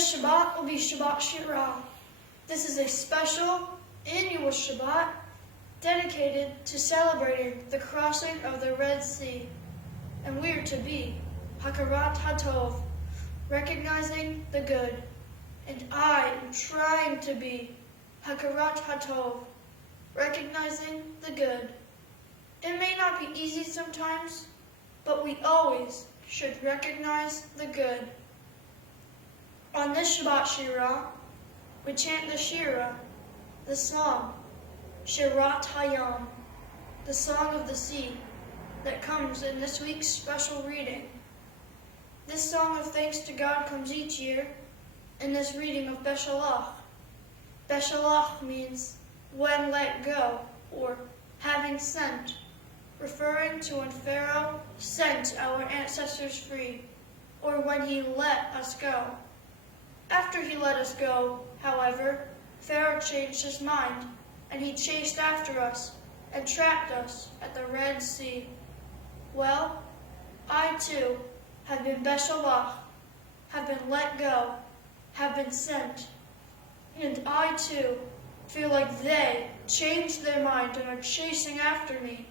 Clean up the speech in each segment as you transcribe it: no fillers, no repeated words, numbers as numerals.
This Shabbat will be Shabbat Shirah. This is a special annual Shabbat dedicated to celebrating the crossing of the Red Sea. And we are to be Hakarat HaTov, recognizing the good. And I am trying to be Hakarat HaTov, recognizing the good. It may not be easy sometimes, but we always should recognize the good. On this Shabbat Shirah, we chant the Shirah, the song, Shirat Hayam, the song of the sea, that comes in this week's special reading. This song of thanks to God comes each year in this reading of Beshalach. Beshalach means when let go, or having sent, referring to when Pharaoh sent our ancestors free, or when he let us go. After he let us go, however, Pharaoh changed his mind, and he chased after us and trapped us at the Red Sea. Well, I too have been Beshalach, have been let go, have been sent, and I too feel like they changed their mind and are chasing after me.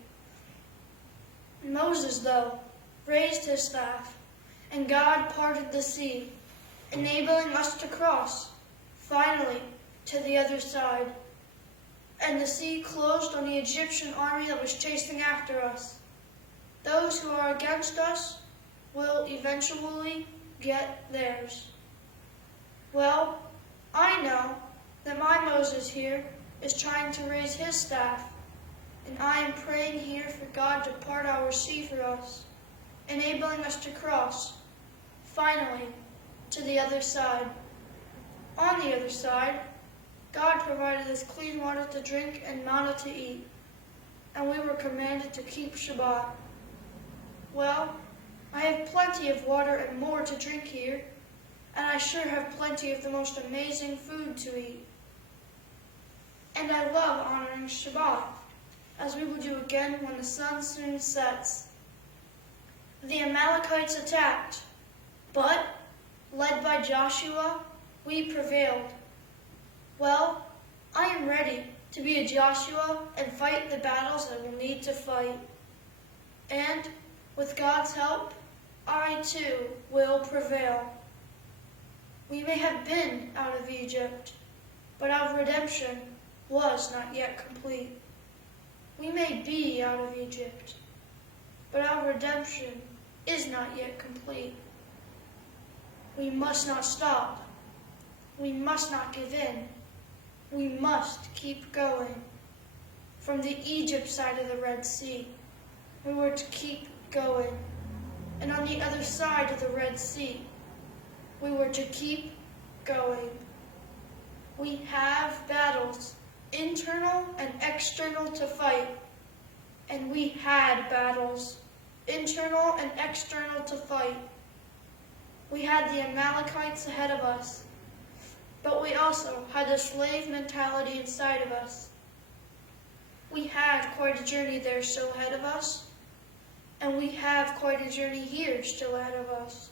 Moses, though, raised his staff, and God parted the sea, enabling us to cross, finally, to the other side. And the sea closed on the Egyptian army that was chasing after us. Those who are against us will eventually get theirs. Well, I know that my Moses here is trying to raise his staff, and I am praying here for God to part our sea for us, enabling us to cross, finally, to the other side. On the other side, God provided us clean water to drink and manna to eat, and we were commanded to keep Shabbat. Well, I have plenty of water and more to drink here, and I sure have plenty of the most amazing food to eat. And I love honoring Shabbat, as we will do again when the sun soon sets. The Amalekites attacked, but led by Joshua, we prevailed. Well, I am ready to be a Joshua and fight the battles I will need to fight. And with God's help, I too will prevail. We may have been out of Egypt, but our redemption was not yet complete. We may be out of Egypt, but our redemption is not yet complete. We must not stop. We must not give in. We must keep going. From the Egypt side of the Red Sea, we were to keep going. And on the other side of the Red Sea, we were to keep going. We have battles, internal and external, to fight. And we had battles, internal and external, to fight. We had the Amalekites ahead of us, but we also had the slave mentality inside of us. We had quite a journey there still ahead of us, and we have quite a journey here still ahead of us.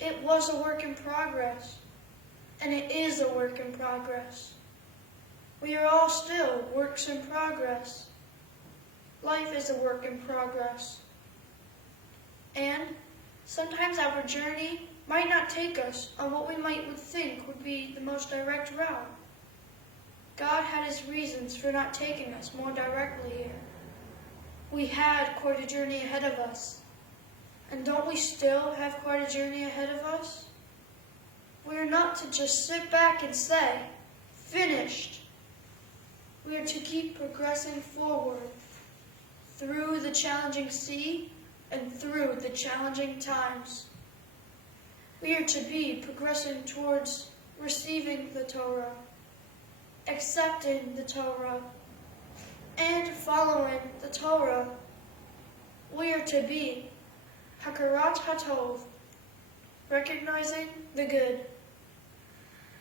It was a work in progress, and it is a work in progress. We are all still works in progress. Life is a work in progress. And sometimes our journey might not take us on what we would think would be the most direct route. God had his reasons for not taking us more directly here. We had quite a journey ahead of us. And don't we still have quite a journey ahead of us? We are not to just sit back and say, finished. We are to keep progressing forward through the challenging sea and through the challenging times. We are to be progressing towards receiving the Torah, accepting the Torah, and following the Torah. We are to be Hakarat HaTov, recognizing the good.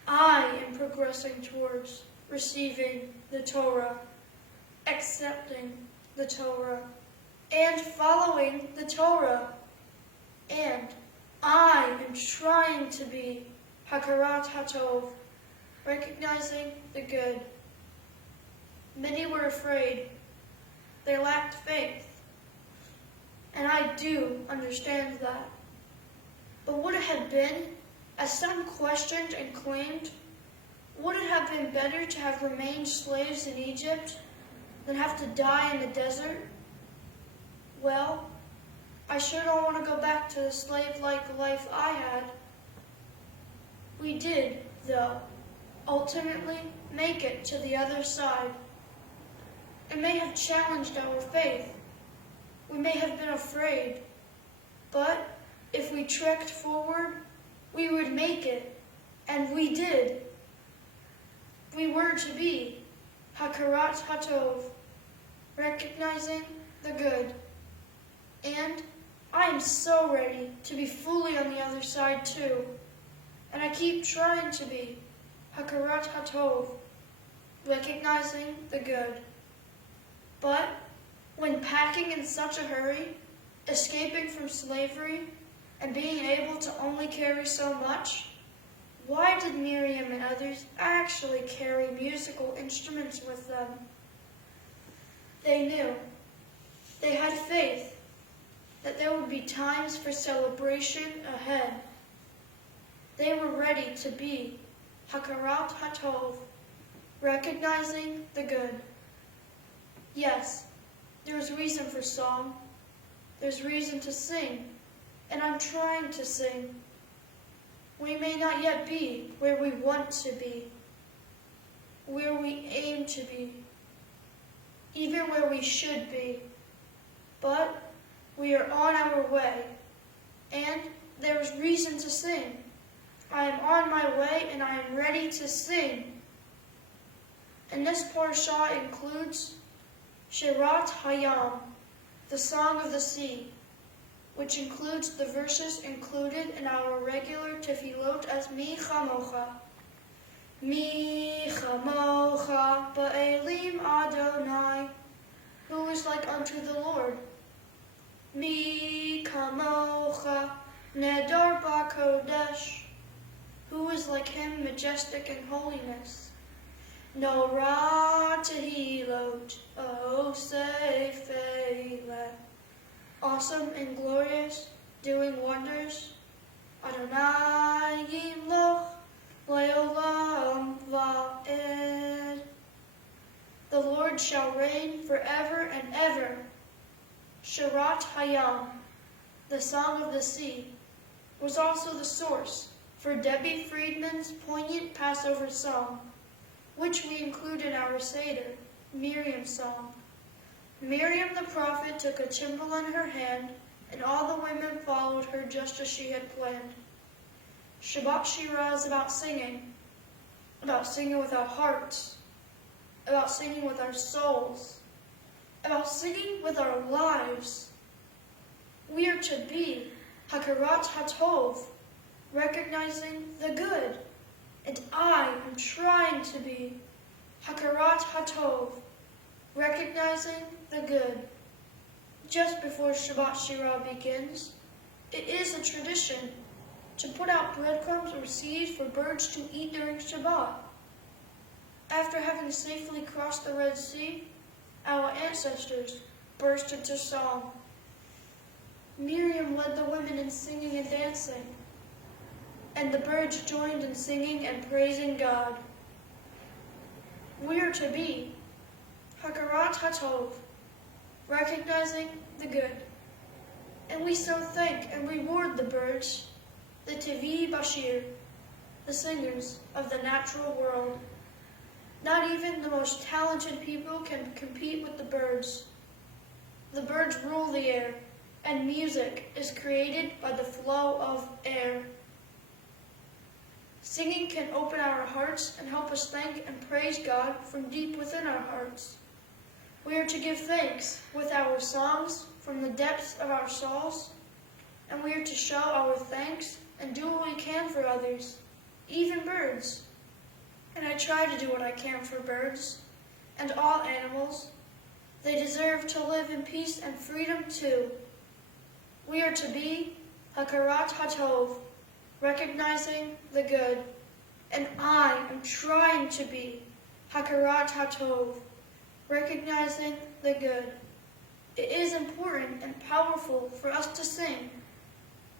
I am progressing towards receiving the Torah, accepting the Torah, and following the Torah. And I am trying to be Hakarat Hatov, recognizing the good. Many were afraid. They lacked faith. And I do understand that. But would it have been, as some questioned and claimed, would it have been better to have remained slaves in Egypt than have to die in the desert? Well, I sure don't want to go back to the slave-like life I had. We did, though, ultimately make it to the other side. It may have challenged our faith. We may have been afraid. But if we trekked forward, we would make it. And we did. We were to be Hakarat Hatov, recognizing the good. And I am so ready to be fully on the other side too. And I keep trying to be Hakarat Hatov, recognizing the good. But when packing in such a hurry, escaping from slavery, and being able to only carry so much, why did Miriam and others actually carry musical instruments with them? They knew. They had faith that there would be times for celebration ahead. They were ready to be Hakarat Hatov, recognizing the good. Yes, there's reason for song. There's reason to sing, and I'm trying to sing. We may not yet be where we want to be, where we aim to be, even where we should be, but we are on our way, and there is reason to sing. I am on my way, and I am ready to sing. And this parashah includes Shirat Hayam, the Song of the Sea, which includes the verses included in our regular tefillot as Mi Chamocha. Mi Chamocha Ba'elim Adonai, who is like unto the Lord. Mi Kamocha Nedar Ba'Kodesh, who is like him majestic in holiness. Norah Tehilot, O Seifele, awesome and glorious, doing wonders. Adonai Yimloch Leolam Va'ed. The Lord shall reign forever and ever. Shirat Hayam, the Song of the Sea, was also the source for Debbie Friedman's poignant Passover song, which we include in our Seder, Miriam's song. Miriam the prophet took a timbrel in her hand, and all the women followed her just as she had planned. Shabbat Shirah is about singing with our hearts, about singing with our souls, about singing with our lives. We are to be Hakarat Hatov, recognizing the good, and I am trying to be Hakarat Hatov, recognizing the good. Just before Shabbat Shirah begins, it is a tradition to put out breadcrumbs or seeds for birds to eat during Shabbat. After having safely crossed the Red Sea, our ancestors burst into song. Miriam led the women in singing and dancing, and the birds joined in singing and praising God. We are to be Hakarat Hatov, recognizing the good. And we so thank and reward the birds, the Tevi Bashir, the singers of the natural world. Not even the most talented people can compete with the birds. The birds rule the air, and music is created by the flow of air. Singing can open our hearts and help us thank and praise God from deep within our hearts. We are to give thanks with our songs from the depths of our souls, and we are to show our thanks and do what we can for others, even birds. And I try to do what I can for birds and all animals. They deserve to live in peace and freedom too. We are to be Hakarat Hatov, recognizing the good, and I am trying to be Hakarat HaTov, recognizing the good. It is important and powerful for us to sing,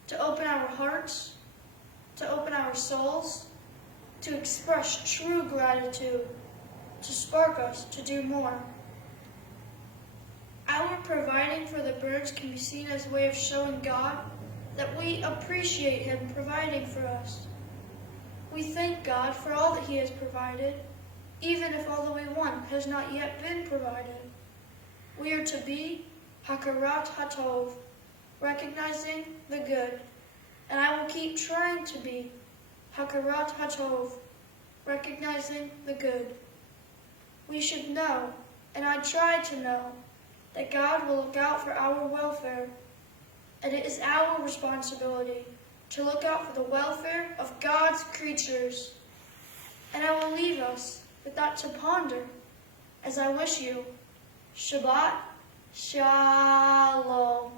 to open our hearts, to open our souls, to express true gratitude, to spark us to do more. Our providing for the birds can be seen as a way of showing God that we appreciate Him providing for us. We thank God for all that He has provided, even if all that we want has not yet been provided. We are to be Hakarat HaTov, recognizing the good, and I will keep trying to be Hakarat HaTov, recognizing the good. We should know, and I try to know, that God will look out for our welfare, and it is our responsibility to look out for the welfare of God's creatures. And I will leave us with that to ponder as I wish you Shabbat Shalom.